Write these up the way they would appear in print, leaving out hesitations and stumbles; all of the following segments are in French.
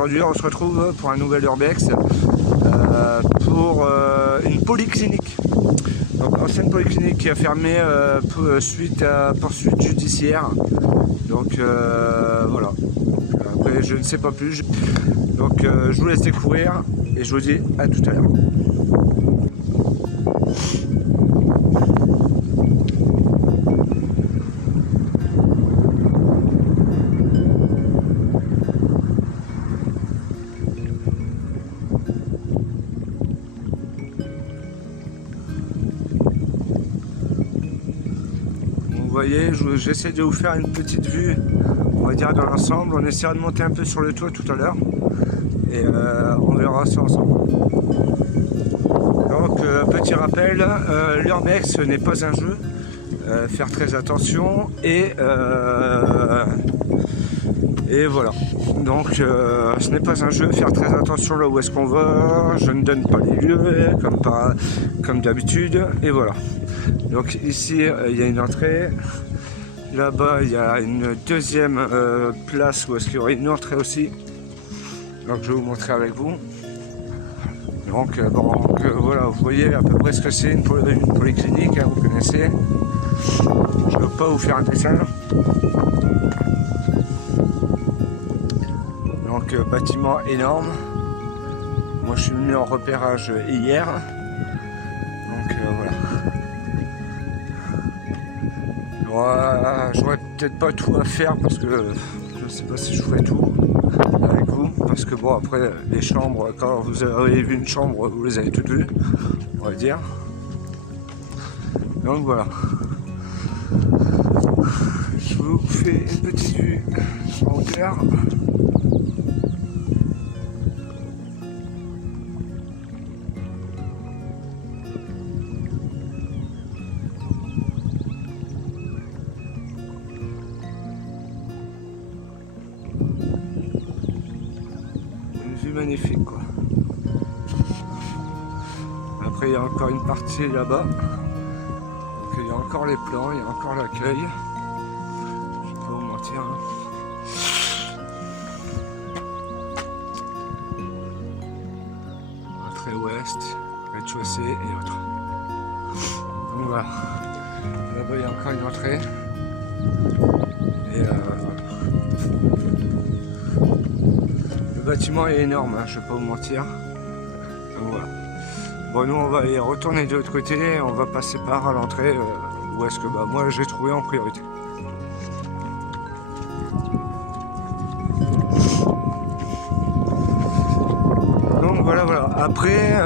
aujourd'hui on se retrouve pour un nouvel Urbex pour une polyclinique. Donc ancienne polyclinique qui a fermé suite à poursuite judiciaire. Donc voilà. Après je ne sais pas plus. Donc je vous laisse découvrir et je vous dis à tout à l'heure. Vous voyez, j'essaie de vous faire une petite vue, on va dire dans l'ensemble. On essaiera de monter un peu sur le toit tout à l'heure et on verra ça ensemble. Donc petit rappel, l'Urbex n'est pas un jeu, faire très attention et voilà. Donc ce n'est pas un jeu, faire très attention là où est-ce qu'on va. Je ne donne pas les lieux comme d'habitude et voilà. Donc ici il y a une entrée, là-bas il y a une deuxième place où est-ce qu'il y aurait une entrée aussi. Donc je vais vous montrer avec vous. Donc, voilà, vous voyez à peu près ce que c'est une polyclinique, hein, vous connaissez. Je ne veux pas vous faire un dessin. Donc bâtiment énorme. Moi je suis venu en repérage hier. Donc voilà. J'aurais peut-être pas tout à faire parce que je ne sais pas si je ferai tout avec vous. Parce que bon, après les chambres, quand vous avez vu une chambre, vous les avez toutes vues, on va dire. Donc voilà. Je vous fais une petite vue en hauteur. Magnifique quoi. Après il y a encore une partie là-bas. Donc il y a encore les plans, il y a encore l'accueil. Je vais pas vous mentir. Hein. Entrée ouest, rez-de-chaussée et autres. Donc voilà. Là-bas il y a encore une entrée. Et voilà. Le bâtiment est énorme, hein, je ne vais pas vous mentir. Donc voilà. Bon, nous on va aller retourner de l'autre côté, on va passer par à l'entrée où est-ce que moi j'ai trouvé en priorité. Donc voilà. Après,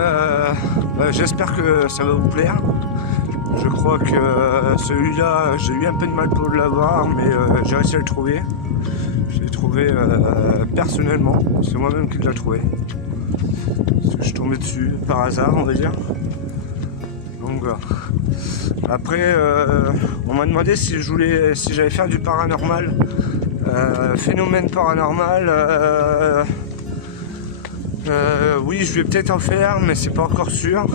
j'espère que ça va vous plaire. Je crois que celui-là, j'ai eu un peu de mal pour l'avoir, mais j'ai réussi à le trouver. Je l'ai trouvé personnellement, c'est moi-même qui l'ai trouvé. Parce que je suis tombé dessus par hasard, on va dire. Donc voilà. Après, on m'a demandé si j'allais faire du paranormal. Phénomène paranormal. Oui, je vais peut-être en faire, mais c'est pas encore sûr.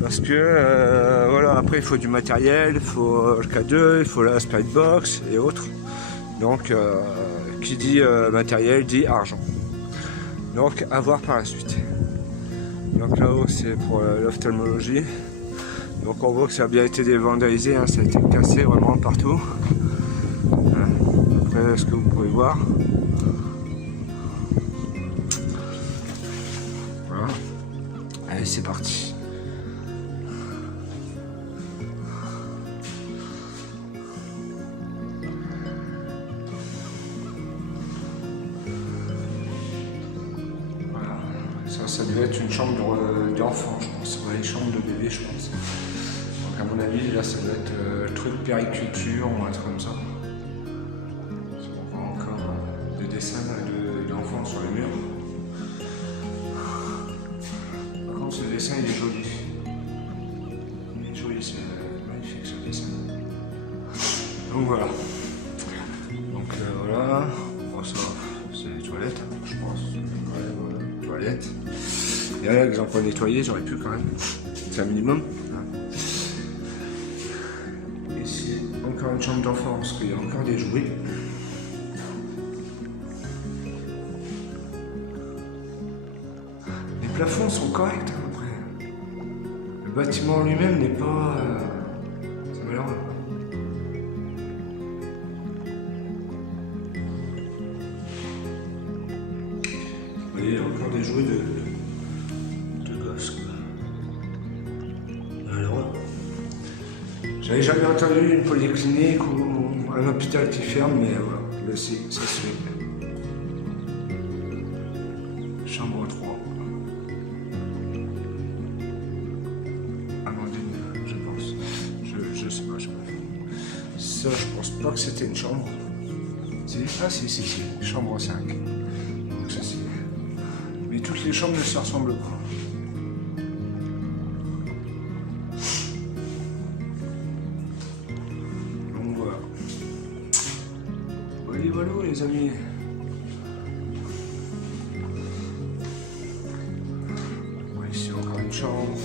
Parce que voilà, après il faut du matériel, il faut le K2, il faut la Spybox et autres. Donc qui dit matériel dit argent. Donc à voir par la suite. Donc là-haut c'est pour l'ophtalmologie. Donc on voit que ça a bien été dévandalisé, hein, ça a été cassé vraiment partout. Hein, après ce que vous pouvez voir. Voilà. Allez, c'est parti. Ça devait être une chambre d'enfant, je pense. Ouais, une chambre de bébé, je pense. Donc à mon avis, là, ça doit être le truc périculture ou un truc comme ça. On voit encore des dessins d'enfants sur les murs. Par contre, ce dessin, il est joli. Il est joli, c'est magnifique ce dessin. Donc voilà. Donc voilà. Bon, ça, c'est les toilettes, hein, je pense. Ouais, voilà, toilettes. Il y a là que j'en peux nettoyer, j'aurais pu quand même. C'est un minimum. Ici, encore une chambre d'enfant parce qu'il y a encore des jouets. plafonds sont corrects hein, après. Le bâtiment lui-même n'est pas... c'est malheureux. Vous voyez, il y a encore des jouets de gosses quoi. Malheureux. J'avais jamais entendu une polyclinique ou un hôpital qui ferme, mais voilà, là, ça se fait. Chambre 3. Amandine, je pense. Je sais pas, ça, je pense pas que c'était une chambre. Si. Ah si. Chambre 5. Donc ça c'est. Mais toutes les chambres ne se ressemblent pas. Donc voilà. Voilà les amis. Ici encore une chambre.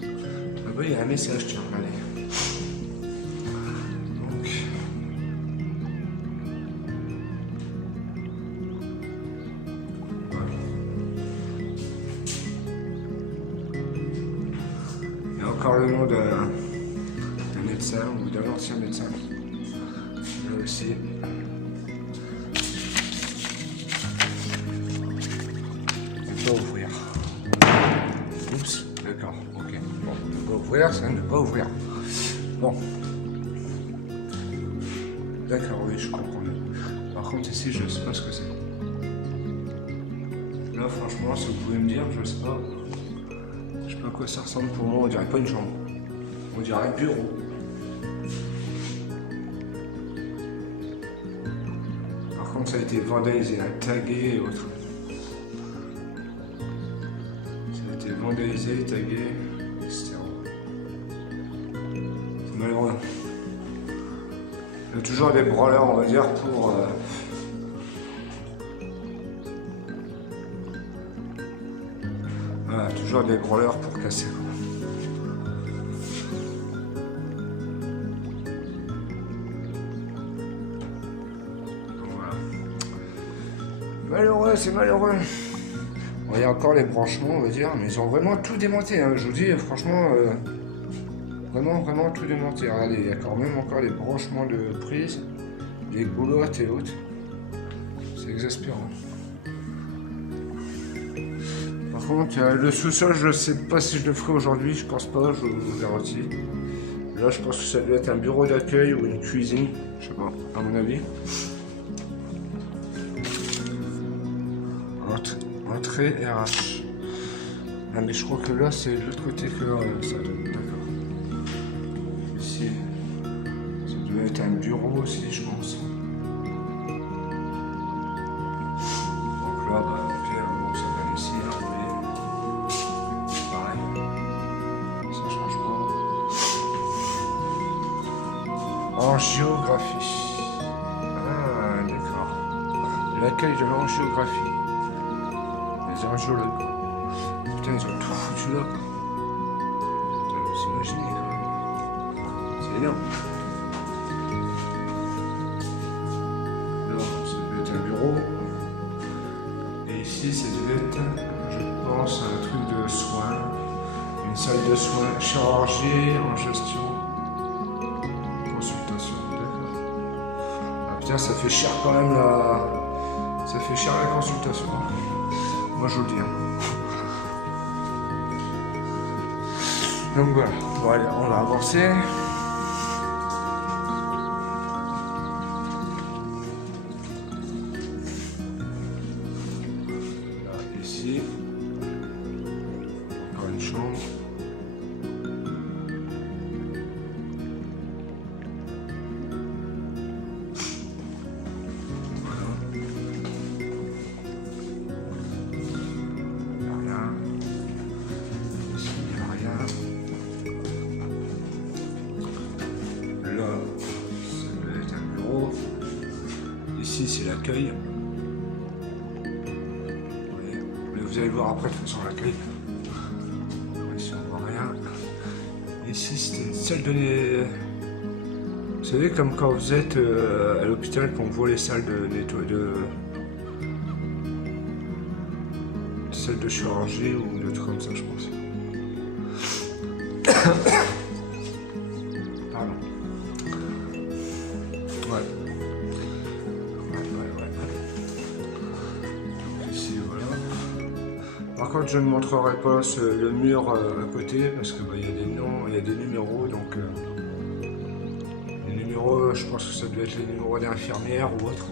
Ah bah il y a un message, tiens, allez. Donc. Voilà. Il y a encore le nom d'un médecin ou d'un ancien médecin. Là aussi. Pas ouvrir. Oups, d'accord, ok. Bon, ne pas ouvrir, ça ne pas ouvrir. Bon. D'accord, oui, je comprends. Par contre, ici, je ne sais pas ce que c'est. Là, franchement, si vous pouvez me dire, je ne sais pas. Je sais pas à quoi ça ressemble pour moi. On dirait pas une chambre. On dirait un bureau. Par contre, ça a été vandalisé, tagué et autres. Vandalisé, tagué, etc. C'est malheureux. Il y a toujours des branleurs, on va dire, pour... Voilà, toujours des branleurs pour casser. Donc, voilà. Malheureux, c'est malheureux. Il y a encore les branchements, on va dire, mais ils ont vraiment tout démonté. Hein. Je vous dis, franchement, vraiment tout démonté. Regardez, il y a quand même encore les branchements de prise, les goulottes et autres. C'est exaspérant. Par contre, le sous-sol, je ne sais pas si je le ferai aujourd'hui, je pense pas, je vous garantis. Là, je pense que ça doit être un bureau d'accueil ou une cuisine, je sais pas, à mon avis. Entrée RH. Ah mais je crois que là c'est de l'autre côté que ça donne, d'accord. Ici, ça doit être un bureau aussi je pense. Donc là, bah ok, bon, ça va ici, là, vous voyez. Pareil. Ça change pas. Angiographie. Ah d'accord. L'accueil de l'angiographie. Les angiologues. Putain, ils ont tout foutu là. Vous imaginez quand même. C'est énorme. Là, ça devait être un bureau. Et ici, ça devait être, je pense, un truc de soins. Une salle de soins. Chirurgie en gestion. Consultation. D'accord. Ah putain, ça fait cher quand même la. Ça fait cher la consultation. Moi je vous le dis. Hein. Donc voilà, bon allez, on va avancer. Là, ici, encore une chambre. Ici, c'est l'accueil. Mais vous allez voir après de toute façon l'accueil. Ici, on voit rien. Ici, c'était une salle de... Vous savez, comme quand vous êtes à l'hôpital, qu'on voit les salles de nettoyage, salle de chirurgie ou des trucs comme ça, je pense. Pardon. Ouais. Donc ici, voilà. Par contre, je ne montrerai pas le mur à côté parce que il y a des noms, il y a des numéros, donc les numéros, je pense que ça doit être les numéros d'infirmières ou autre.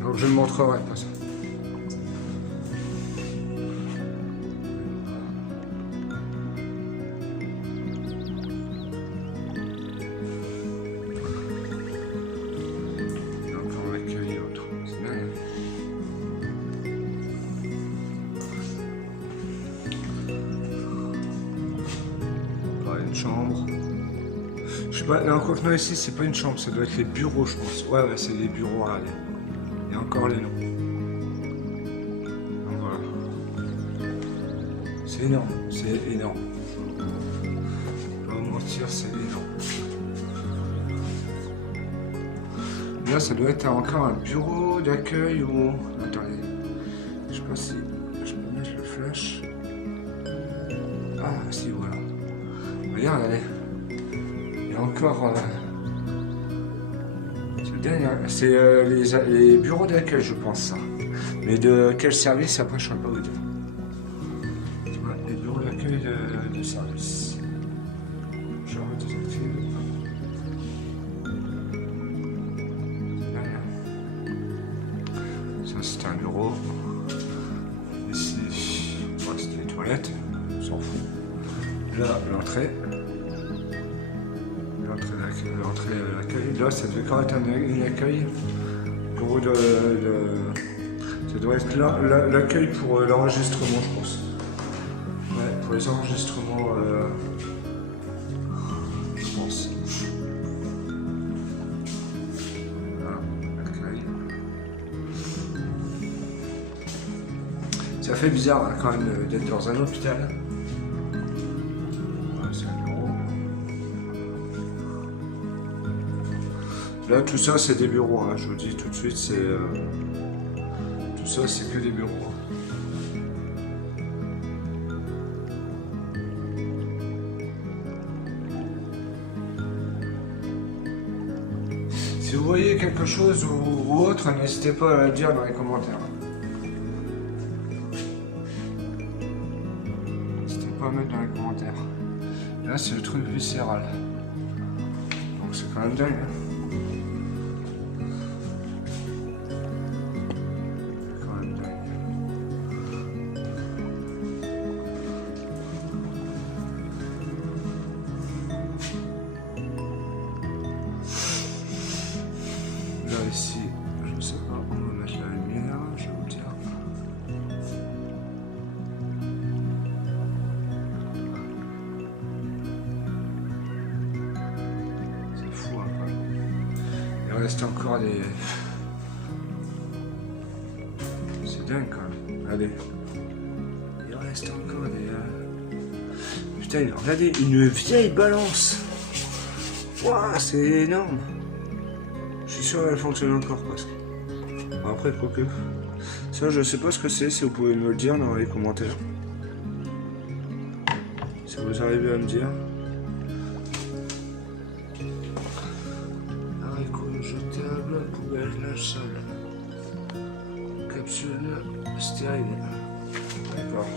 Donc je ne montrerai pas ça. Chambre. Je sais pas, là encore que non, ici c'est pas une chambre, ça doit être les bureaux, je pense. Ouais, c'est les bureaux, regardez. Il y a encore les noms. Donc voilà. C'est énorme, c'est énorme. Je vais pas vous mentir, c'est énorme. Là, ça doit être encore un bureau d'accueil ou. Attendez. Je sais pas si je peux mettre le flash. Ah, si, voilà. Regarde, allez. Il y a encore. C'est les bureaux d'accueil, je pense, ça. Mais de quel service, après, je ne saurais pas vous dire. Ouais, les bureaux d'accueil de service. Je redésactive. Ça, c'est un bureau. Ici, ouais, c'était les toilettes. On s'en fout. Là, l'entrée. L'entrée à l'accueil. Là, ça devait quand même être un accueil. Pour ça doit être l'accueil pour l'enregistrement, je pense. Ouais, pour les enregistrements, je pense. Voilà, l'accueil. Ça fait bizarre hein, quand même d'être dans un hôpital. Là, tout ça, c'est des bureaux. Hein. Je vous dis tout de suite, c'est tout ça, c'est que des bureaux. Si vous voyez quelque chose ou autre, n'hésitez pas à le dire dans les commentaires. N'hésitez pas à mettre dans les commentaires. Là, c'est le truc viscéral. Donc, c'est quand même dingue. Hein. Là ici, je ne sais pas, on va mettre la lumière, je vais vous dire. C'est fou hein, quand même. Il reste encore des... C'est dingue quand même. Regardez. Il reste encore des... Putain, regardez, une vieille balance. Waouh, c'est énorme. Je suis sûr qu'elle fonctionne encore presque. Bon, après, quoique. Ça, je sais pas ce que c'est, si vous pouvez me le dire dans les commentaires. Si vous arrivez à me dire. Haricots jetables, poubelle, linge sale. Capsule stérile. D'accord.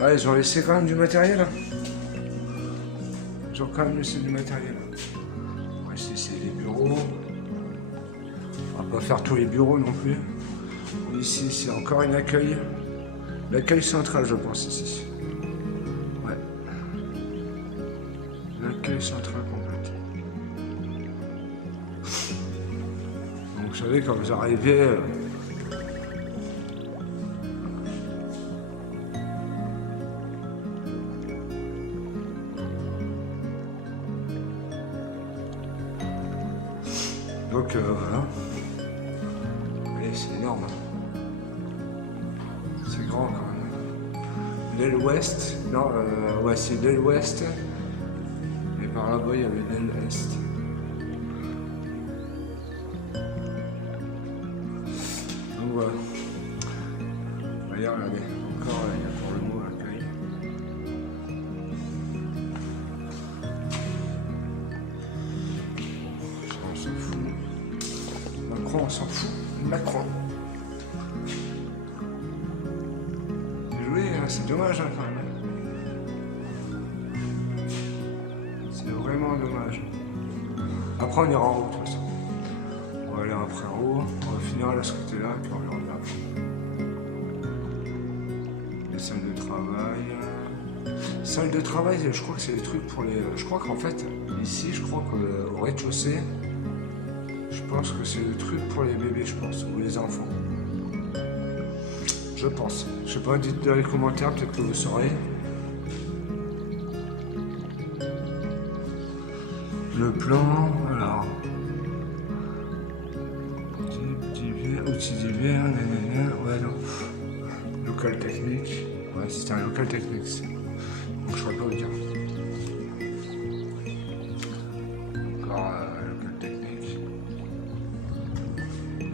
Ah, ils ont laissé quand même du matériel. Hein. Ils ont quand même laissé du matériel. Ici, c'est les bureaux. On va pas faire tous les bureaux non plus. Ici, c'est encore un accueil. L'accueil central, je pense, ici. Ouais. L'accueil central complet. Donc, vous savez, quand vous arrivez... Donc voilà. Et c'est énorme. C'est grand quand même. L'aile ouest. Non, ouais, c'est l'aile ouest. Et par là-bas, il y avait l'aile est. regardez, encore, il y a encore le mot accueil. Ça, on s'en fout. Macron, on s'en fout. Macron. Jouer, c'est dommage hein, quand même. C'est vraiment dommage. Après, on ira en haut de toute façon. On va aller après en haut, on va finir là ce côté-là, puis on verra là. Les salles de travail. Salle de travail, je crois que c'est des trucs pour les. Je crois qu'en fait, ici, je crois qu'au rez-de-chaussée, je pense que c'est des trucs pour les bébés, je pense, ou les enfants. Je pense. Je sais pas, dites dans les commentaires, peut-être que vous saurez. Le plan, alors. Outils divers, ouais, non. Local technique. Ouais, c'est un local technique. Donc je saurais pas vous dire. Encore local technique.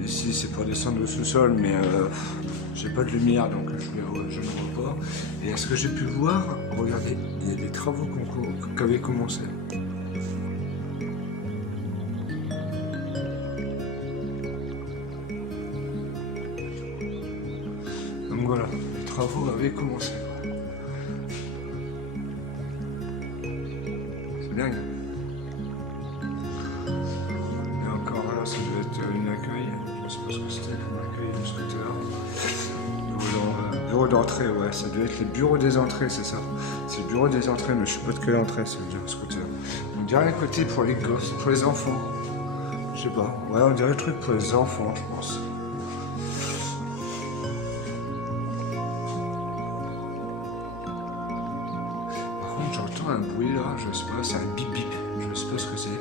Ici, c'est pour descendre au sous-sol, mais j'ai pas de lumière, donc je ne vois pas. Et à ce que j'ai pu voir, regardez, il y a des travaux qui avaient commencé. Donc voilà, les travaux avaient commencé. C'est dingue. Et encore là, ça devait être une accueil. Je sais pas ce que c'était comme accueil de ce côté-là. Bureau d'entrée, ouais, ça devait être les bureaux des entrées, c'est ça. C'est le bureau des entrées, mais je sais pas de quelle entrée ça veut dire ce côté-là. On dirait un côté pour les gosses, pour les enfants. Je sais pas. Ouais, on dirait le truc pour les enfants, je pense. Par contre, j'entends un bruit là, je sais pas, c'est un bip bip. Je sais pas ce que c'est.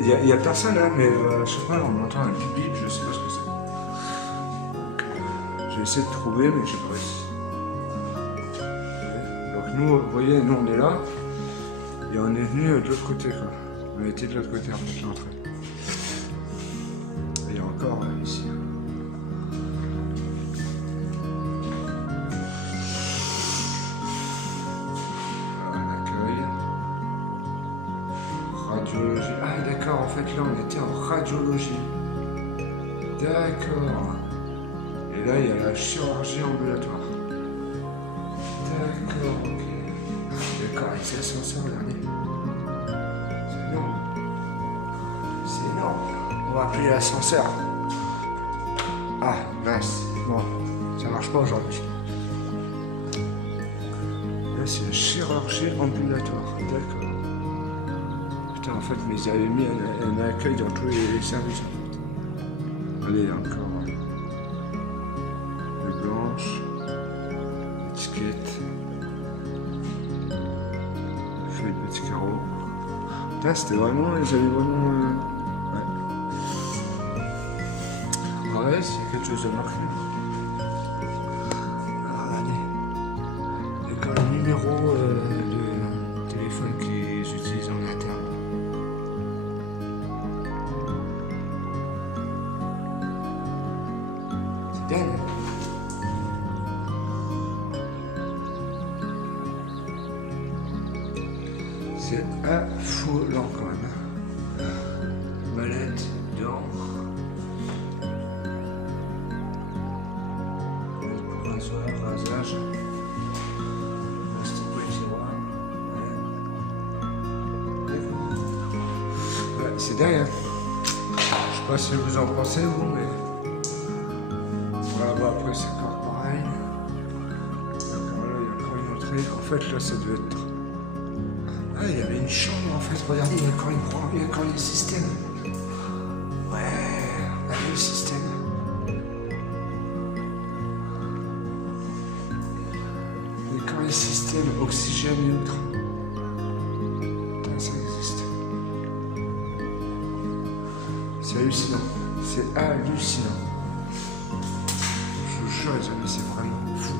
Il y a personne là, mais je sais pas, on entend un bip bip, je sais pas ce que c'est. J'ai essayé de trouver, mais j'ai pas réussi. Donc nous, vous voyez, nous on est là, et on est venu de l'autre côté, quoi. On a été de l'autre côté, en fait, l'entrée. Et il y a encore ici. Radiologie. Ah d'accord, en fait là on était en radiologie. D'accord. Et là il y a la chirurgie ambulatoire. D'accord, ok. D'accord, avec ces ascenseurs, regardez. C'est énorme. C'est énorme. On va appeler l'ascenseur. Ah, mince. Bon, ça marche pas aujourd'hui. Là c'est la chirurgie ambulatoire. D'accord. Putain, en fait, mais ils avaient mis un accueil dans tous les services. En fait. Allez, encore. Le blanche. Étiquette. Feuille de petits carreaux. Putain, c'était vraiment. Ils avaient vraiment. Ouais. Ouais, s'il y a quelque chose de marqué. Alors, regardez. Il y a quand le numéro de téléphone qu'ils utilisent en interne. C'est affolant quand même. Mallette, dents. Rasoir, rasage. C'était quoi le tiroir? Ouais, c'est dingue. Hein. Je sais pas si vous en pensez vous, mais. Voilà, bah après c'est encore pareil. Donc voilà, il y a encore une entrée. En fait là ça devait être. Ah, il y avait une chambre en fait, regardez, il y a encore les systèmes. Ouais, regardez le système. Il y a encore les systèmes, oxygène et autres. Putain, ça existe. C'est hallucinant. C'est hallucinant. Je vous jure les amis, c'est vraiment fou.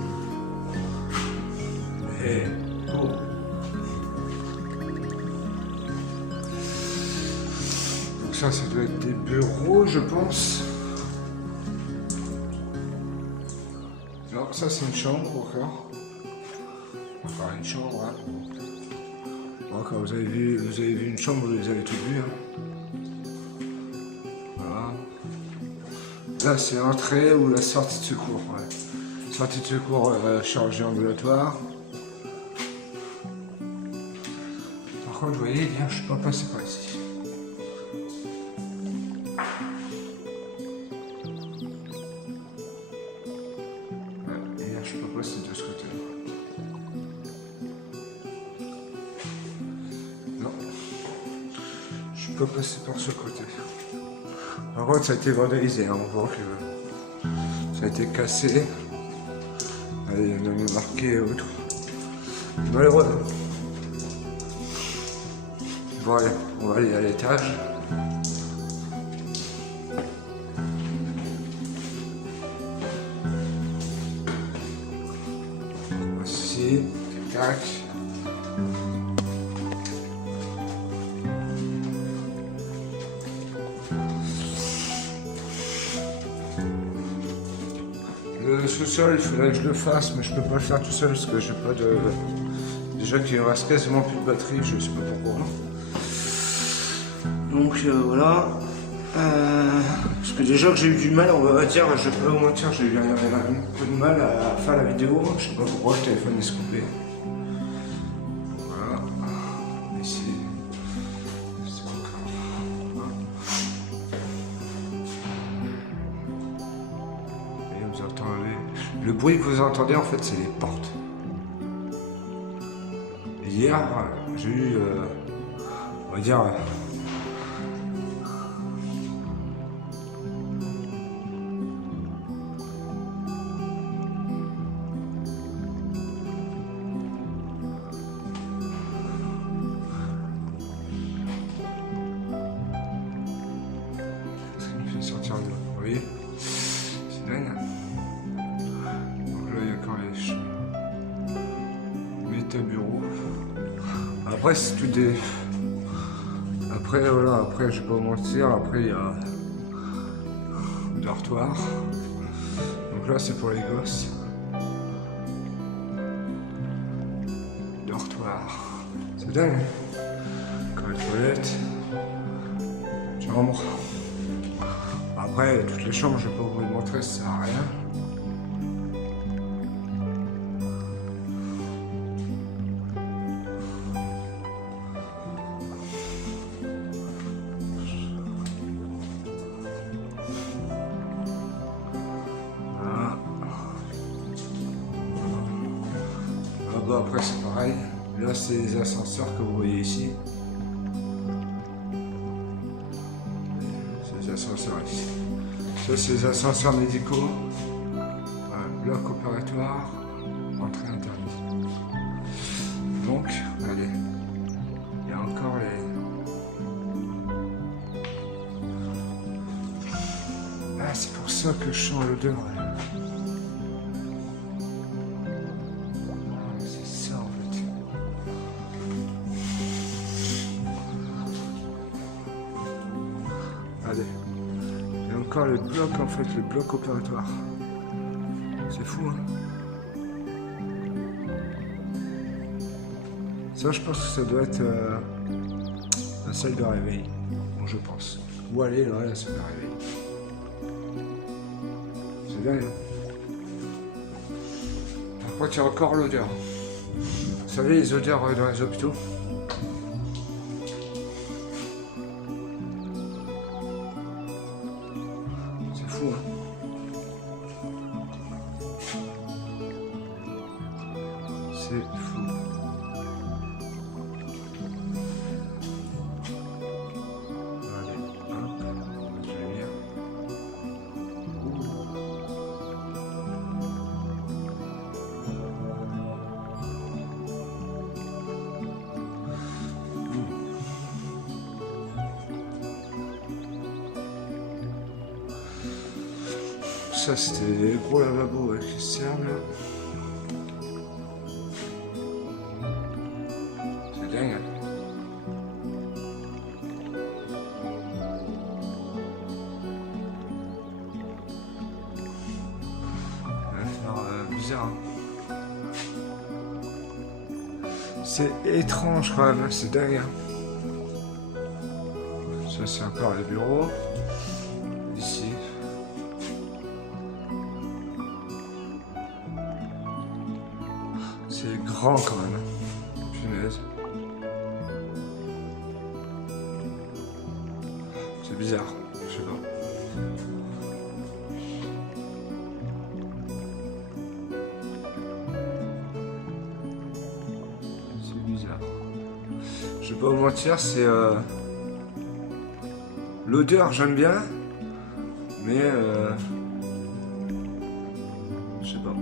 Et oh. Donc ça doit être des bureaux, je pense. ça c'est une chambre encore. Encore une chambre, hein. Bon, quand vous avez vu une chambre, vous avez tout vu, hein. Voilà. Là c'est l'entrée ou la sortie de secours, ouais. Sortie de secours, chirurgie ambulatoire. Par contre, vous voyez, bien, je ne suis pas passé par ici. Ouais, hier, je ne suis pas passé de ce côté-là. Non. Je ne suis pas passé par ce côté. Par contre, ça a été vandalisé, hein. On voit que ça a été cassé. Il y en a mis marqué et autres. Malheureux. Bon allez, on va aller à l'étage. Voici, tac. Le sous-sol, il faudrait que je le fasse, mais je peux pas le faire tout seul parce que j'ai pas de... Déjà qu'il me reste quasiment plus de batterie, je sais pas pourquoi. Donc voilà. Parce que déjà que j'ai eu du mal, on va dire, je peux pas vous mentir, j'ai eu un peu de mal à faire la vidéo. Je sais pas pourquoi le téléphone est coupé. Voilà. Ici. C'est encore. Et vous entendez. Le bruit que vous entendez en fait c'est les portes. Hier, j'ai eu, on va dire, ce qui me fait sortir de là, vous voyez, c'est dingue. Donc là, il y a encore les métabureaux. Après, c'est tout des... Après, voilà, après, je vais pas vous mentir, après, il y a le dortoir. Donc là, c'est pour les gosses. Dortoir. C'est dingue. Quand les toilettes. Chambre. Après, toutes les chambres, je vais pas vous les montrer, ça sert à rien. Là-bas, après, c'est pareil. Là, c'est les ascenseurs que vous voyez ici. C'est les ascenseurs ici. Ça, c'est les ascenseurs médicaux. Voilà, bloc opératoire. Entrée interdite. Donc, allez. Il y a encore les... Ah, c'est pour ça que je sens l'odeur. Regardez, il y a encore le bloc en fait, le bloc opératoire. C'est fou, hein. Ça, je pense que ça doit être la salle de réveil. Bon, je pense. Ou aller là, la salle de réveil. C'est dingue, hein. Par contre, il y a encore l'odeur. Vous savez, les odeurs dans les hôpitaux. Fou, hein. C'est fou. Allez, hop, je vais bien. Ça, c'était les gros lavabos avec les cernes. C'est dingue, hein. C'est étrange quand même, c'est dingue. Hein. Ça c'est encore les bureaux. Ici. C'est grand quand même. Punaise. C'est bizarre, je sais pas. C'est bizarre. Je vais pas vous mentir, c'est l'odeur j'aime bien, mais je sais pas.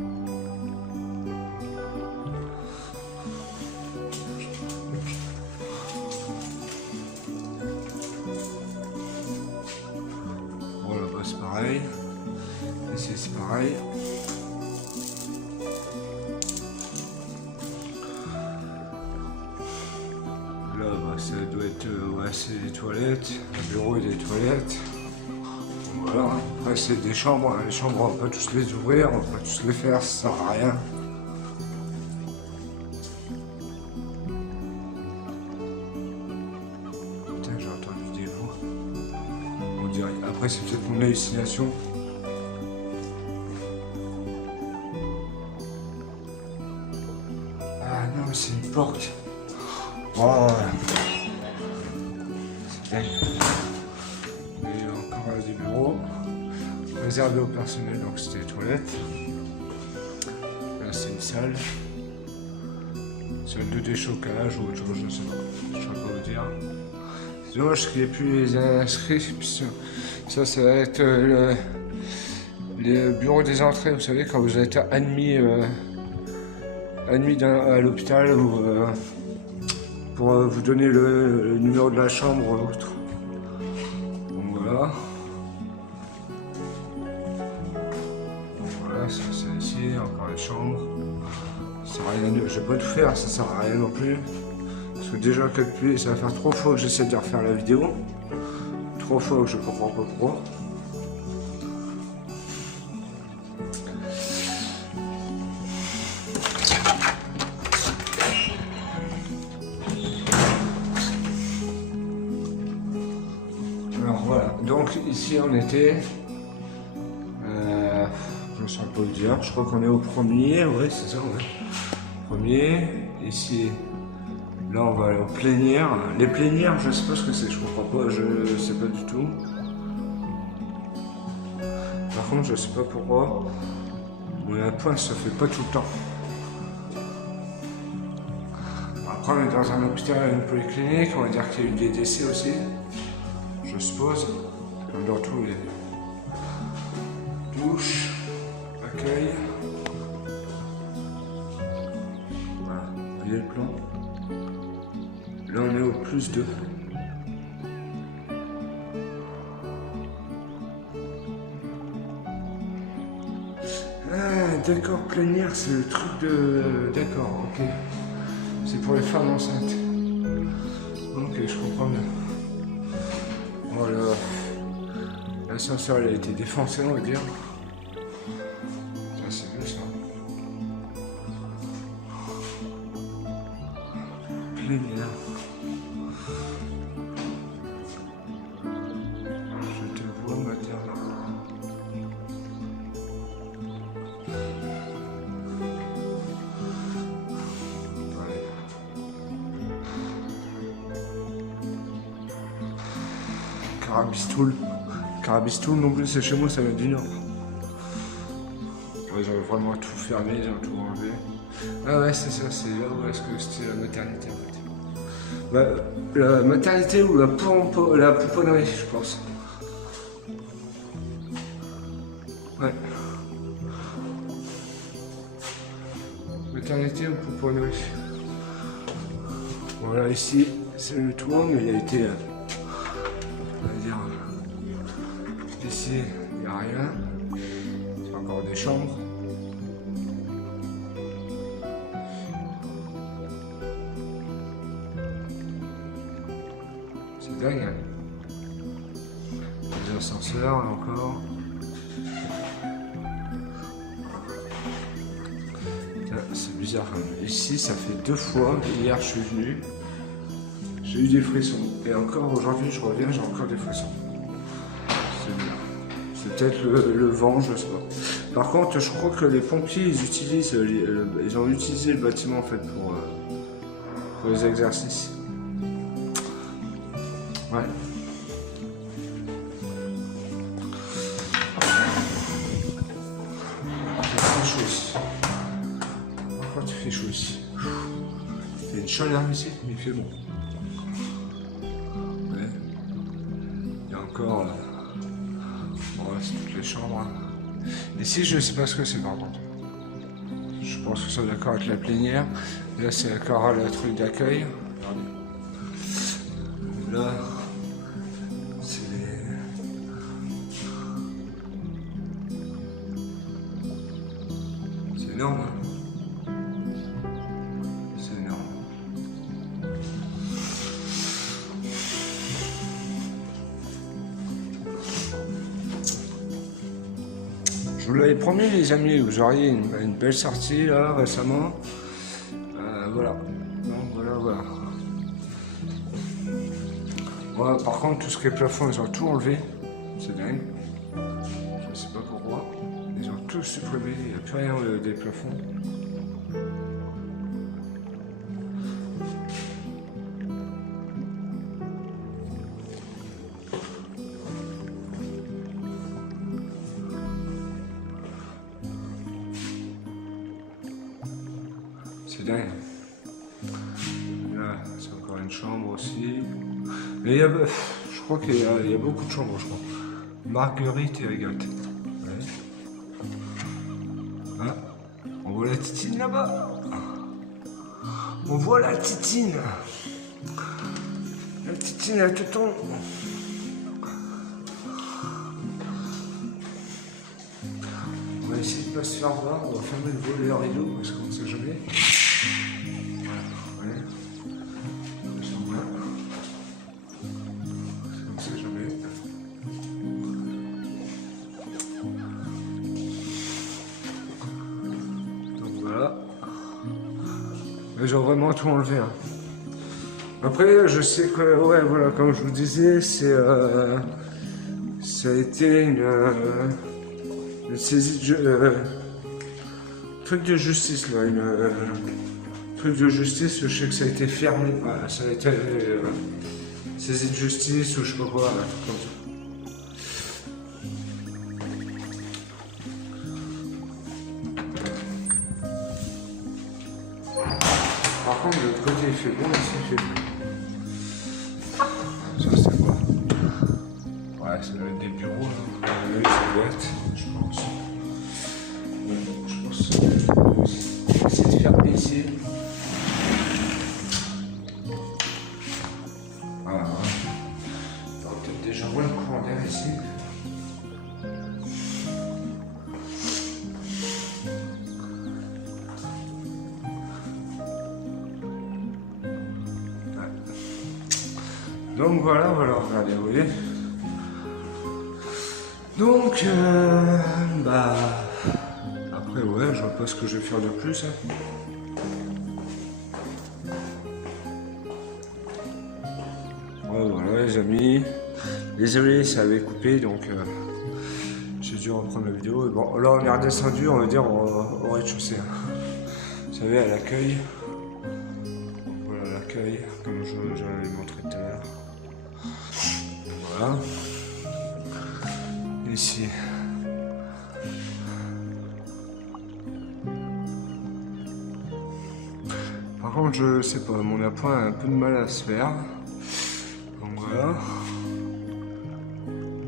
Bon là-bas c'est pareil. Ici c'est pareil. Là bah, ça doit être ouais, c'est des toilettes. Le bureau et des toilettes. Voilà, après c'est des chambres. Les chambres on va pas tous les ouvrir, on va pas tous les faire, ça sert à rien. Putain, j'ai entendu des voix. On dirait. Après c'est peut-être mon hallucination. Ah non mais c'est une porte. Oh, c'est dingue. Et encore des bureaux réservés au personnel, donc c'était les toilettes. Là c'est une salle de déchocage ou autre chose, je sais pas. Je ne saurais pas vous dire. C'est dommage qu'il n'y ait plus les inscrits, puisque ça va être les bureaux des entrées, vous savez, quand vous êtes admis à l'hôpital ou pour vous donner le numéro de la chambre ou autre. Donc voilà. Voilà, ça c'est ici, encore les chambres. Ça sert à rien, je vais pas tout faire, ça sert à rien non plus. Parce que déjà que depuis, ça va faire 3 fois que j'essaie de refaire la vidéo. 3 fois que je comprends pas pourquoi. Alors voilà, donc ici on était, je ne saurais pas le dire, je crois qu'on est au premier, ouais c'est ça, ouais. Premier, ici, là on va aller aux plénières. Les plénières, je sais pas ce que c'est, je comprends pas, je sais pas du tout. Par contre, je sais pas pourquoi, mais un point ça fait pas tout le temps. Après on est dans un hôpital, une polyclinique, on va dire qu'il y a eu des décès aussi. Je suppose, comme dans tous les douches, accueil. Voilà, vous voyez le plan. Là on est au +2. Ah, décor plénière, c'est le truc de... D'accord, ok. C'est pour les femmes enceintes. Ok, je comprends bien. Voilà, l'ascenseur a été défoncé, on va dire. Ça c'est bien ça. Plénière. Je te vois maternelle. Carabistoul. Carabistoul non plus, c'est chez moi, ça vient du Nord. Ouais, j'avais vraiment tout fermé, j'avais tout enlevé. Ah ouais, c'est ça, c'est là où est-ce que c'était la maternité en fait. Bah, la maternité ou la pouponnerie, je pense. Ouais. Maternité ou pouponnerie. Voilà, ici, c'est le toit, mais il a été... on va dire... Ici, il n'y a rien. C'est encore des chambres. C'est dingue, hein. Des ascenseurs, là encore. C'est bizarre. bizarre quand même. Ici, ça fait 2 fois. Hier, je suis venu. J'ai eu des frissons. Et encore aujourd'hui, je reviens, j'ai encore des frissons. C'est bien. C'est peut-être le vent, je sais pas. Par contre, je crois que les pompiers, ils ont utilisé le bâtiment en fait pour les exercices. Ouais. Il fait chaud ici. Pourquoi il fait chaud ici? Il fait une chaleur ici, mais il fait bon. Ouais. Il y a encore... c'est toutes les chambres. Ici, je sais pas ce que c'est par contre. Je pense que c'est d'accord avec la plénière. Là, c'est d'accord à la truc d'accueil. Là, c'est énorme. C'est énorme. Je vous l'avais promis les amis, vous auriez une belle sortie là récemment. Voilà. Donc voilà. Ouais, par contre tout ce qui est plafond ils ont tout enlevé. C'est dingue. Je ne sais pas pourquoi. Ils ont tout supprimé, il n'y a plus rien des plafonds. C'est dingue. Là, c'est encore une chambre aussi. Mais il y a, je crois qu'il y a beaucoup de chambres, je crois. Marguerite et Agathe. Ouais. Ah, on voit la titine là-bas. On voit la titine. La titine, elle te tombe. On va essayer de ne pas se faire voir. On va fermer le volet rideau parce qu'on ne sait jamais. Ouais. On ne sait jamais. Donc voilà. Ils ont vraiment tout enlevé. Hein. Après, je sais que, ouais, voilà, comme je vous disais, ça a été une saisie de truc de justice là, truc de justice. Je sais que ça a été fermé, ça a été saisie de justice ou je sais pas quoi, un truc comme ça. Par contre, de l'autre côté il fait bon, ici il fait bon. Ça c'est quoi? Ouais, ça doit être des bureaux là. Oui, ça doit être, je pense. Ouais, je pense. On va essayer de fermer ici. Voilà. On va peut-être déjà voir le courant d'air ici. Donc voilà, regardez, vous voyez. Donc, après, ouais, je vois pas ce que je vais faire de plus. Hein. Ouais, voilà, les amis. Désolé, ça avait coupé, donc j'ai dû reprendre la vidéo. Et bon, là, on est redescendu, on va dire, au rez-de-chaussée. Hein. Vous savez, à l'accueil. Voilà l'accueil, comme je l'avais montré tout à l'heure. Voilà. Ici. Par contre, je sais pas, mon appoint a un peu de mal à se faire. Donc voilà.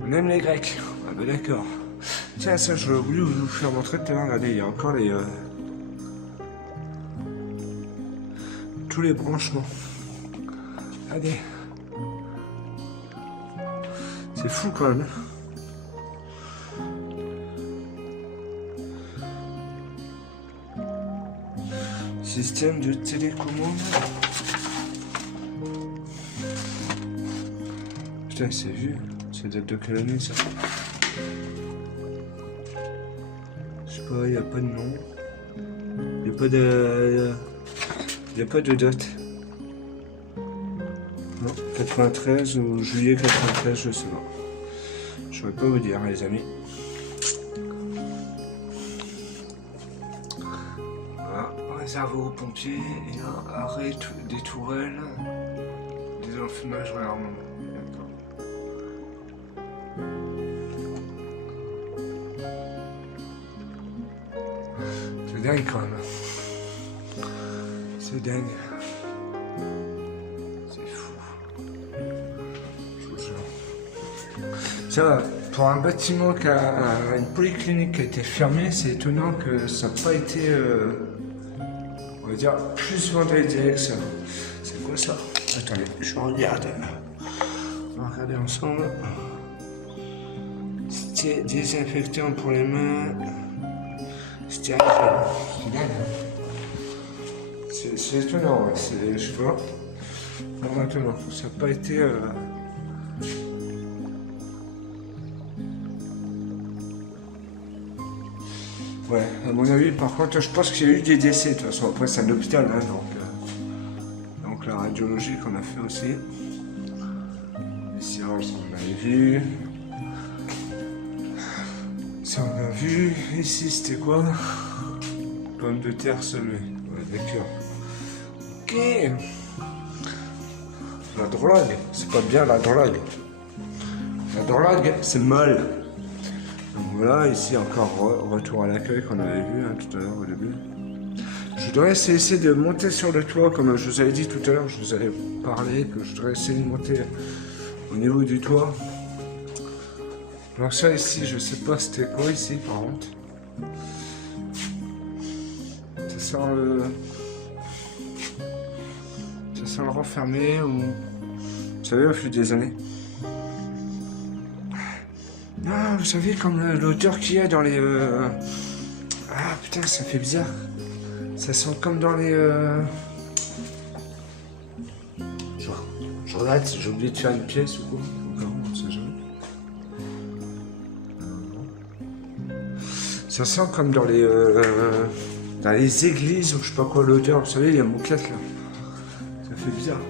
On aime les Grecs. Ah ben d'accord. Tiens, ça, je voulais vous faire montrer tout à l'heure. Regardez, il y a encore les... tous les branchements. Regardez. C'est fou quand même. Système de télécommande. Putain, c'est vieux. Ça date de quelle année ça? Je sais pas, il n'y a pas de nom. Il n'y a pas de... Il n'y a pas de date. Non, 93 ou juillet 93, je sais pas. Je ne saurais pas vous dire, les amis. Voilà, réserve aux pompiers et un arrêt des tourelles. Des enfumages réarmement. C'est dingue quand même. C'est dingue. C'est fou. Je vous jure. Ça, pour un bâtiment qui a une polyclinique qui a été fermée, c'est étonnant que ça n'a pas été, on va dire, plus vandalisé que ça. C'est quoi ça? Attendez, je regarde. On va regarder ensemble. C'était désinfectant pour les mains. C'était dingue. C'est étonnant, ouais. Je sais pas. Non, étonnant. Ça n'a pas été. Ouais, à mon avis, par contre, je pense qu'il y a eu des décès. De toute façon, après, c'est un hôpital, hein, donc la radiologie qu'on a fait aussi. Ici, on avait vu. Ça, on a vu. Ici, c'était quoi? Pommes de terre semées. Ouais, d'accord. Ok. La drogue, c'est pas bien la drogue. La drogue, c'est mal. Donc voilà, ici encore retour à l'accueil qu'on avait vu hein, tout à l'heure au début. Je voudrais essayer de monter sur le toit, comme je vous avais dit tout à l'heure, je vous avais parlé que je voudrais essayer de monter au niveau du toit. Alors ça ici, je sais pas c'était quoi ici par contre. Ça sent le renfermer ou... Vous savez, au fil des années. Ah, vous savez, comme l'odeur qu'il y a dans les... Ah, putain, ça fait bizarre. Ça sent comme dans les... Je regarde si j'ai oublié de faire une pièce ou quoi. Non, on sait jamais. Ça sent comme dans les églises ou je sais pas quoi l'odeur. Vous savez, il y a une moquette là. Ça fait bizarre.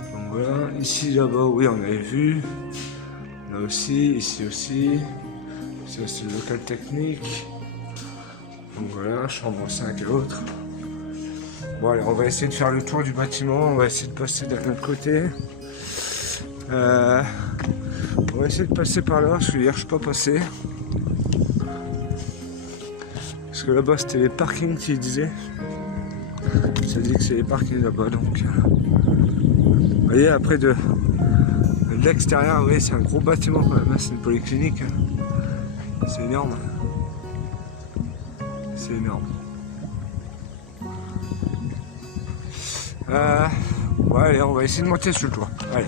Donc voilà, ici, là-bas, oui, on avait vu. Là aussi, ici aussi. Ça, c'est le local technique. Donc voilà, chambre 5 et autres. Bon, allez, on va essayer de faire le tour du bâtiment. On va essayer de passer de l'autre côté. On va essayer de passer par là, parce que hier, je suis pas passé. Parce que là-bas, c'était les parkings qui disaient. Ça dit que c'est les parkings là-bas, donc. Vous voyez, après de l'extérieur, oui, c'est un gros bâtiment quand même, c'est une polyclinique. C'est énorme. C'est énorme. Ouais, allez, on va essayer de monter sur le toit. Allez,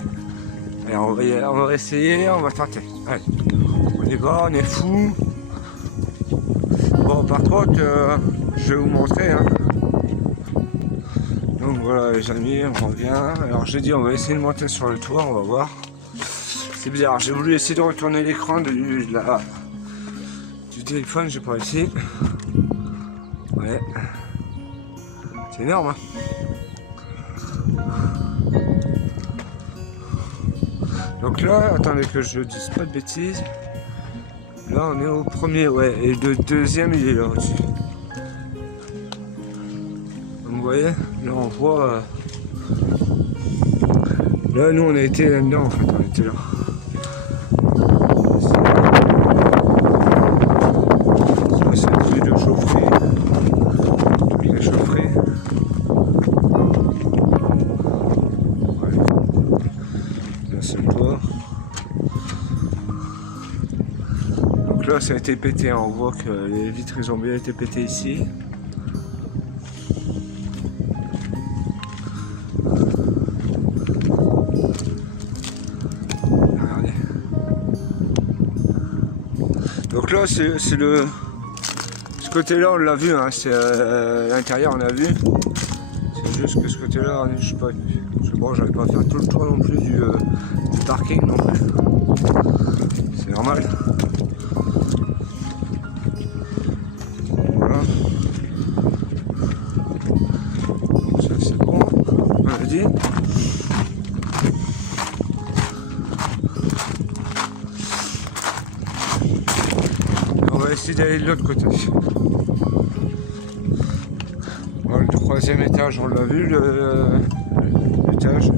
on va essayer, on va tenter. Allez, on y va, on est fou. Bon, par contre, je vais vous montrer. Hein. Donc voilà, les amis, on revient. Alors, j'ai dit, on va essayer de monter sur le toit, on va voir. C'est bizarre, j'ai voulu essayer de retourner l'écran du téléphone, j'ai pas réussi. Ouais. C'est énorme, hein. Donc là, attendez que je dise pas de bêtises. Là, on est au premier, ouais, et le deuxième, il est là au-dessus. Donc vous voyez, là on voit... Là, nous, on a été là-dedans, en fait, on était là. Ça, c'est le bruit de chaufferie. Toutes les chaufferies. Ouais. Là, c'est le toit. Donc là, ça a été pété, hein. On voit que les vitres, ils ont bien été pétées ici. Donc là, c'est le... Ce côté-là, on l'a vu, hein, c'est l'intérieur, on a vu. C'est juste que ce côté-là, je sais pas... Bon, j'arrive pas à faire tout le tour non plus du parking non plus. C'est normal. Voilà. dit. On va essayer d'aller de l'autre côté. Bon, le troisième étage, on l'a vu, l'étage.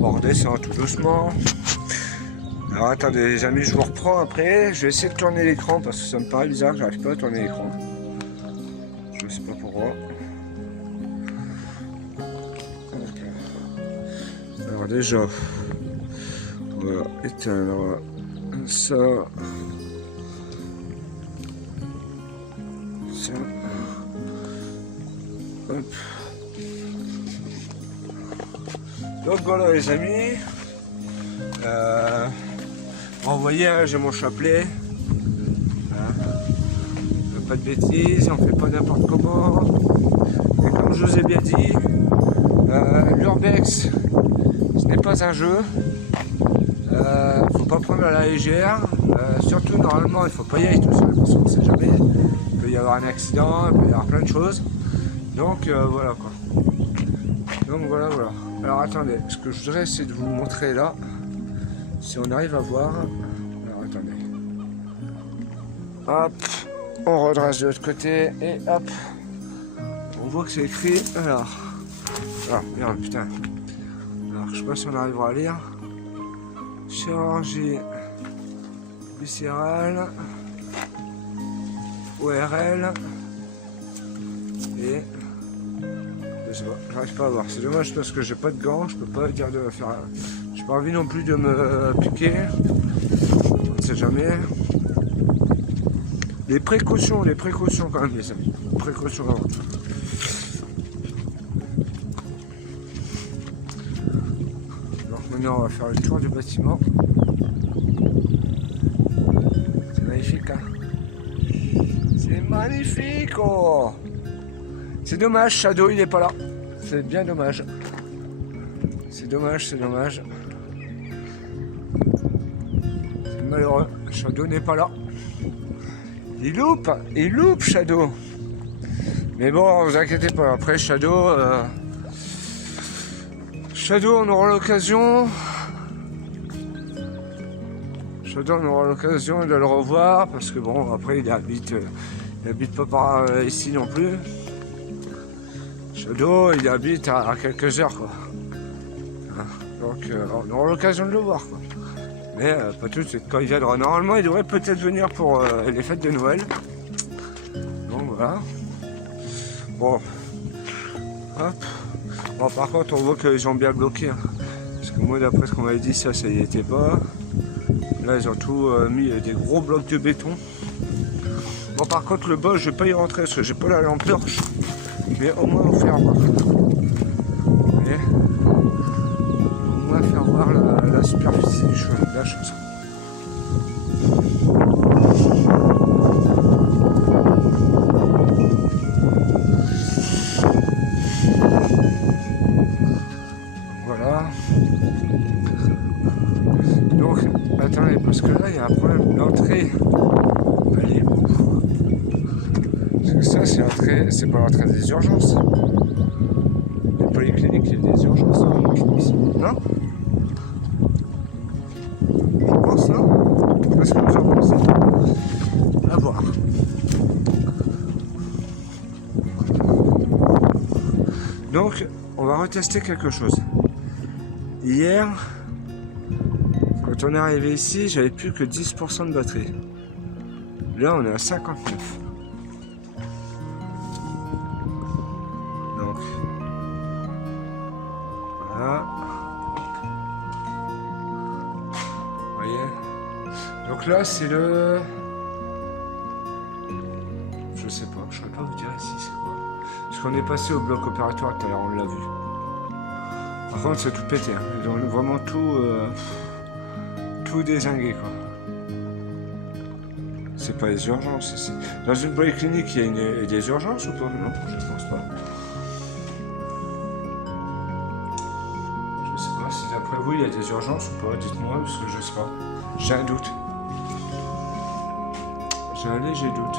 On redescend tout doucement. Alors attendez les amis, je vous reprends après. Je vais essayer de tourner l'écran parce que ça me paraît bizarre que j'arrive pas à tourner l'écran. Je sais pas pourquoi. Alors déjà, on va éteindre ça. Ça. Hop. Donc voilà les amis. Bon, vous voyez, hein, j'ai mon chapelet. Hein. On fait pas de bêtises, on fait pas n'importe comment. Et comme je vous ai bien dit, l'urbex, ce n'est pas un jeu. Faut pas prendre à la légère. Surtout normalement, il faut pas y aller tout seul parce qu'on ne sait jamais. Il peut y avoir un accident, il peut y avoir plein de choses. Donc voilà quoi. Donc voilà. Alors attendez, ce que je voudrais c'est de vous montrer là. Si on arrive à voir, alors attendez, hop, on redresse de l'autre côté et hop, on voit que c'est écrit, alors, merde, putain, alors je sais pas si on arrivera à lire, chirurgie viscérale, ORL, et je sais pas, j'arrive pas à voir, c'est dommage parce que j'ai pas de gants, je peux pas dire de faire. J'ai pas envie non plus de me piquer, on ne sait jamais. Les précautions quand même les amis, précautions avant tout. Donc maintenant on va faire le tour du bâtiment. C'est magnifique hein. C'est magnifique oh. C'est dommage, Shadow il est pas là, c'est bien dommage. C'est dommage. Malheureux, Shadow n'est pas là. Il loupe Shadow. Mais bon, vous inquiétez pas, après Shadow, on aura l'occasion. On aura l'occasion de le revoir parce que bon, après il habite pas par ici non plus. Shadow, il habite à quelques heures quoi. Donc on aura l'occasion de le voir quoi. Mais pas tout de suite. Quand il viendra, normalement il devrait peut-être venir pour les fêtes de Noël. Donc voilà. Bon. Hop. Bon par contre on voit qu'ils ont bien bloqué. Hein. Parce que moi d'après ce qu'on m'avait dit ça y était pas. Là ils ont tout mis des gros blocs de béton. Bon par contre le bas je vais pas y rentrer parce que j'ai pas la lampe torche. Mais au moins on faire voir. Faire voir la superficie du chemin de la chose. Voilà. Donc, attendez, parce que là, il y a un problème. L'entrée, elle est où? Parce que ça, c'est l'entrée, c'est pas l'entrée des urgences. Les polycliniques, il y a des urgences, je pense. Non? Qu'est-ce que vous en pensez? À voir. Donc, on va retester quelque chose. Hier, quand on est arrivé ici, j'avais plus que 10% de batterie. Là, on est à 59. Donc, voilà. Vous voyez? Donc là, c'est le... Je sais pas, je ne saurais pas vous dire ici c'est quoi. Parce qu'on est passé au bloc opératoire tout à l'heure, on l'a vu. Par contre, c'est tout pété. Hein. Ils ont vraiment tout dézingué, quoi. C'est pas les urgences ici. Dans une polyclinique, il y a des urgences ou pas? Non, je pense pas. Je sais pas si d'après vous, il y a des urgences ou pas. Dites-moi, parce que je sais pas. J'ai un doute. J'ai un léger doute.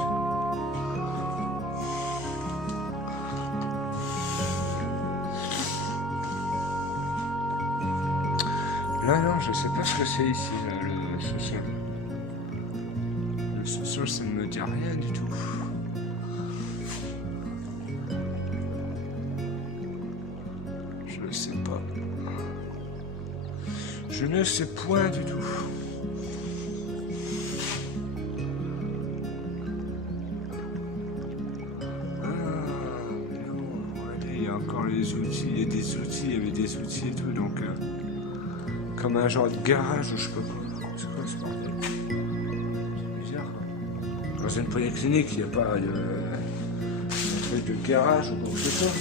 Là, non, je sais pas ce que c'est ici, là, le sous-sol. Le sous-sol, ça ne me dit rien du tout. Je ne sais pas. Je ne sais point du tout. Encore les outils, il y a des outils, il y avait des outils et tout, donc comme un genre de garage ou je sais pas quoi. C'est quoi ce bordel? C'est bizarre quoi. Dans une polyclinique, il n'y a pas de un truc de garage ou quoi que ce soit.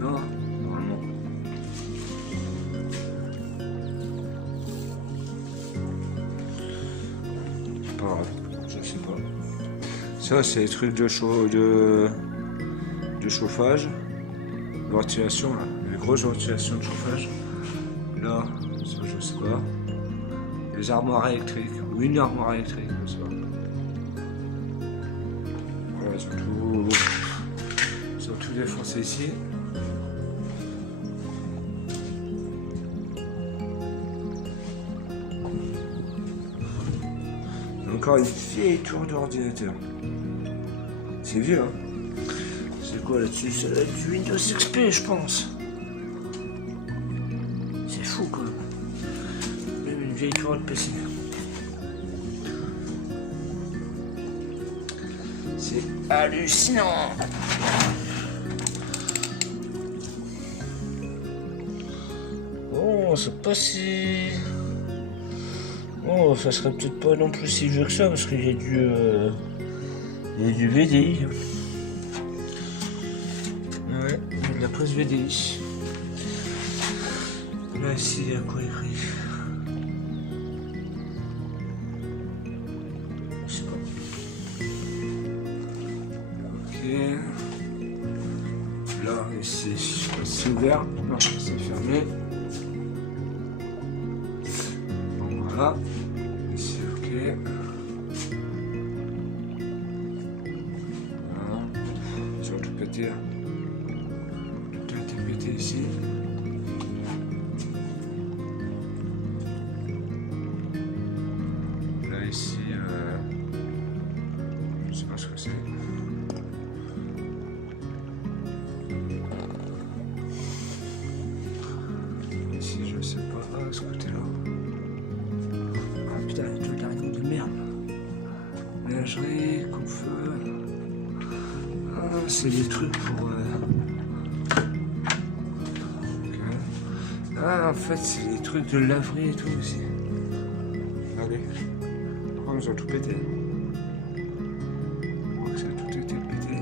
Non, normalement. Je sais pas. Ça, c'est les trucs de chauffage, ventilation, là. Les grosses ventilations de chauffage. Là, ça, je sais pas. Les armoires électriques, ou une armoire électrique, je sais pas. Voilà, ils ont tout défoncé ici. Encore une vieille tour d'ordinateur. C'est vieux, hein. C'est quoi là-dessus? C'est du Windows XP, je pense. C'est fou, quoi. Même une vieille tour de PC. C'est hallucinant. Bon, c'est pas si... Oh, ça serait peut-être pas non plus si vieux que ça, parce qu'il y a du VDI. Ouais, il y a de la presse VDI. Là, ici, il y a quoi écrit? Je sais pas. Ok. Là, ici, je sais pas si c'est ouvert. Non, c'est fermé. Bon, voilà. Ici, ok. Voilà. Ils ont tout pété. Tout a été pété ici. Là, ici, je sais pas ce que c'est. Ici, je sais pas. Ah, ce côté-là. Ah putain, il y a tout l'arrêt de merde. Ménagerie, coupe-feu. Ah, c'est des trucs pour... Okay. Ah, en fait, c'est des trucs de laverie et tout aussi. Regardez. Oh, ils ont tout pété. Je crois que ça a tout été pété.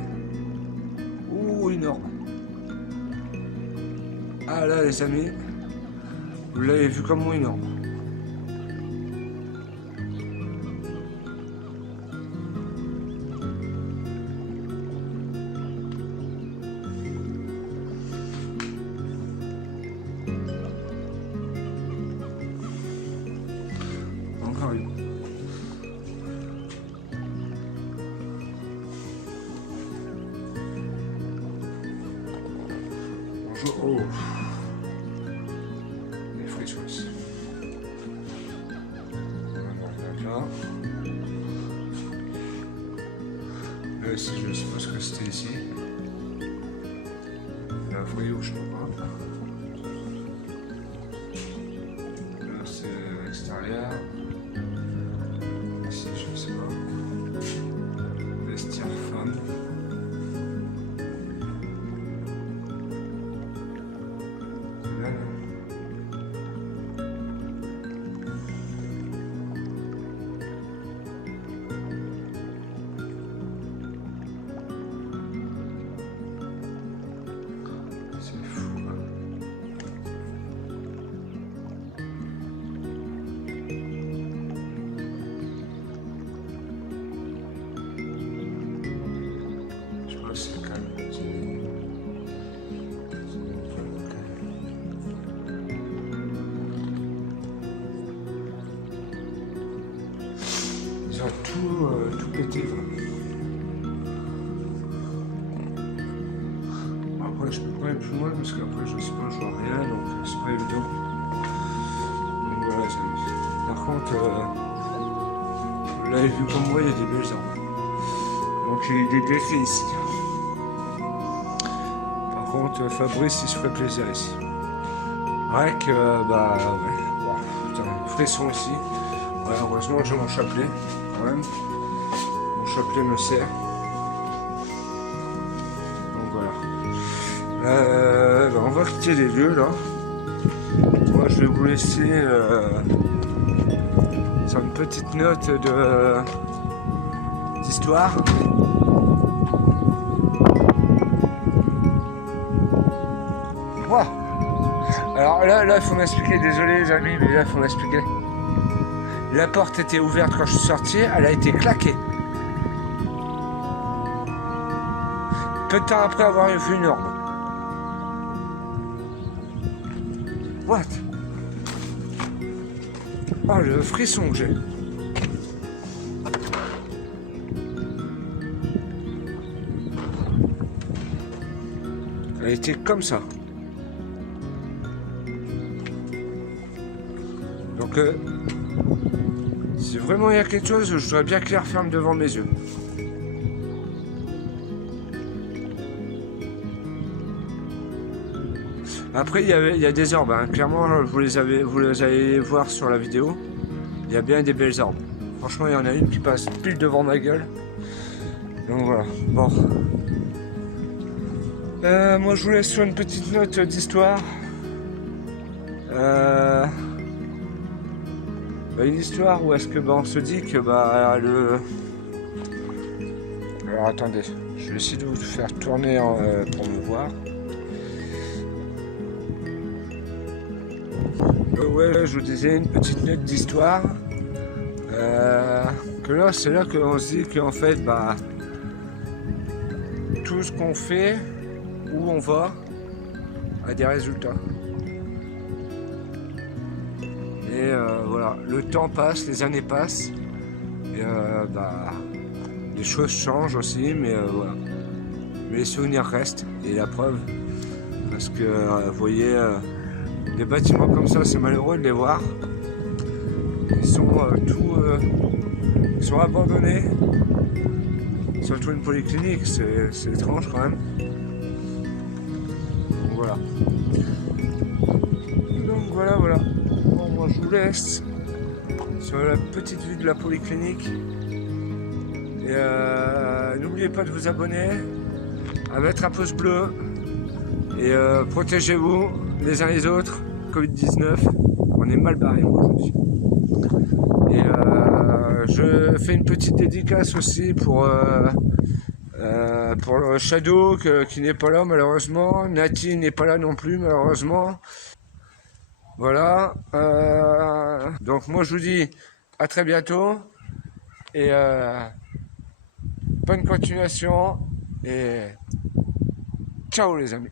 Ouh, énorme. Ah là, les amis, vous l'avez vu comme moi énorme. Encore une. Bonjour. Oh. Les fruits sauce. Là. Là ici, je ne sais pas ce que c'était ici. La vraie ou je ne sais pas. Là c'est l'extérieur. Ici, je ne sais pas. Vestiaire femme. Là. C'est fou, hein. Je crois que c'est calme. Ils ont tout pété, quoi. Après je peux pas aller plus loin parce qu'après je sais pas, je vois rien, donc c'est pas évident. Donc voilà les amis. Par contre, vous l'avez vu comme moi, il y a des belles arbres. Donc il y a des défis ici. Par contre, Fabrice il se ferait plaisir ici. Vrai que bah ouais. Wow, putain, frisson ici. Ouais, heureusement j'ai mon chapelet quand même. Mon chapelet me sert. Donc voilà. Bah, on va quitter les lieux là. Moi je vais vous laisser sur une petite note d'histoire. Wow. Alors là il faut m'expliquer, désolé les amis, mais là il faut m'expliquer. La porte était ouverte quand je suis sorti, elle a été claquée. Peu de temps après avoir vu une orbe. What? Oh le frisson que j'ai. Elle était comme ça. Donc si vraiment il y a quelque chose, je voudrais bien qu'il referme devant mes yeux. Après il y a des orbes, hein. Clairement vous les allez voir sur la vidéo. Il y a bien des belles orbes. Franchement il y en a une qui passe pile devant ma gueule. Donc voilà, bon. Moi je vous laisse sur une petite note d'histoire. Une histoire où est-ce que on se dit que Alors attendez, je vais essayer de vous faire tourner pour me voir. Ouais, je vous disais une petite note d'histoire. Que là, c'est là qu'on se dit qu'en fait, tout ce qu'on fait, où on va, a des résultats. Et voilà, le temps passe, les années passent, et les choses changent aussi, mais voilà. Mais les souvenirs restent, et la preuve, parce que vous voyez, des bâtiments comme ça, c'est malheureux de les voir. Ils sont ils sont abandonnés, surtout une polyclinique, c'est étrange quand même. Donc voilà. Donc voilà. Bon, moi je vous laisse sur la petite vue de la polyclinique. Et n'oubliez pas de vous abonner, à mettre un pouce bleu. Et protégez-vous les uns les autres. Covid-19, on est mal barré aujourd'hui. Et je fais une petite dédicace aussi pour Shadow qui n'est pas là malheureusement. Nati n'est pas là non plus malheureusement. Voilà. Donc moi je vous dis à très bientôt. Et bonne continuation. Et ciao les amis.